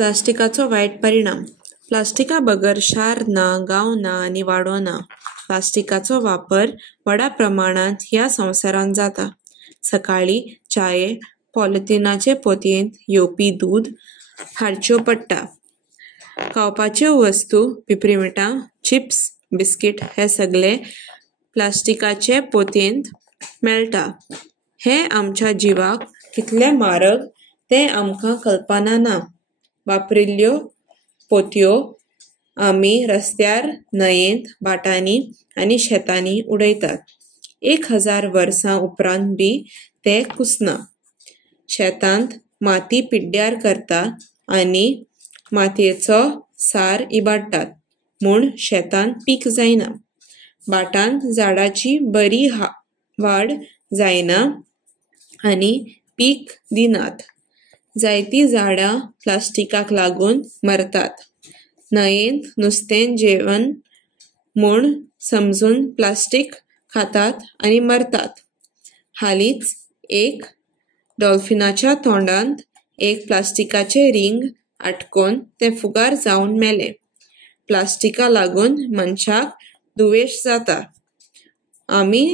प्लास्टिकाचो वाईट परिणाम. प्लास्टिका बगर शार ना, गांव ना आनी वाडो ना. प्लास्टिकाचो वापर व्हडा प्रमाणात ह्या संवसारान जाता. सकाळी चाये पॉलिथिनाचे पोतयेंत येवपी दूध हाडच्यो पडटा. खावपाच्यो वस्तू, पिपरिमिटां, चिप्स, बिस्कीट हे सगळे प्लास्टिकाचे पोतयेंत मेळटा. हे आमच्या जिवाक कितले मारक ते आमकां कल्पना ना. वापरिल्ल्यो पोतयो आमी रस्त्यार, न्हंयेंत, भाटांनी आनी शेतांनी उडयतात. 1000 वर्सां उपरांत बी ते कुसना. शेतांत माती पिड्ड्यार करता आनी मातयेचो सार इबाडटात म्हूण शेतांत पीक जायना. भाटांत झाडाची बरी वाड जायना आनी पीक दिनात. जायतीं झाडां प्लास्टिकाक लागून मरतात. न्हंयेंत नुस्तें जेवण म्हूण समजून प्लास्टिक खातात आनी मरतात. हालींच एक डॉल्फिनाच्या तोंडांत एक प्लास्टिकाचें रिंग आटकोवन तें फुगार जावन मेलें. प्लास्टिका लागून मनशाक दुयेंस जाता. आमी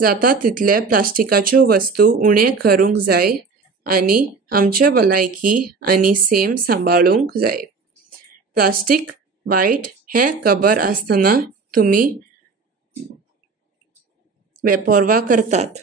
जाता तितले प्लास्टिकाच्यो वस्तू उणें करूंक जाय आनी आमचे भलायकी आनी सैम सांबाळूंक जाय. प्लास्टिक वायट हें खबर आसतना तुमी बेपर्वा करतात.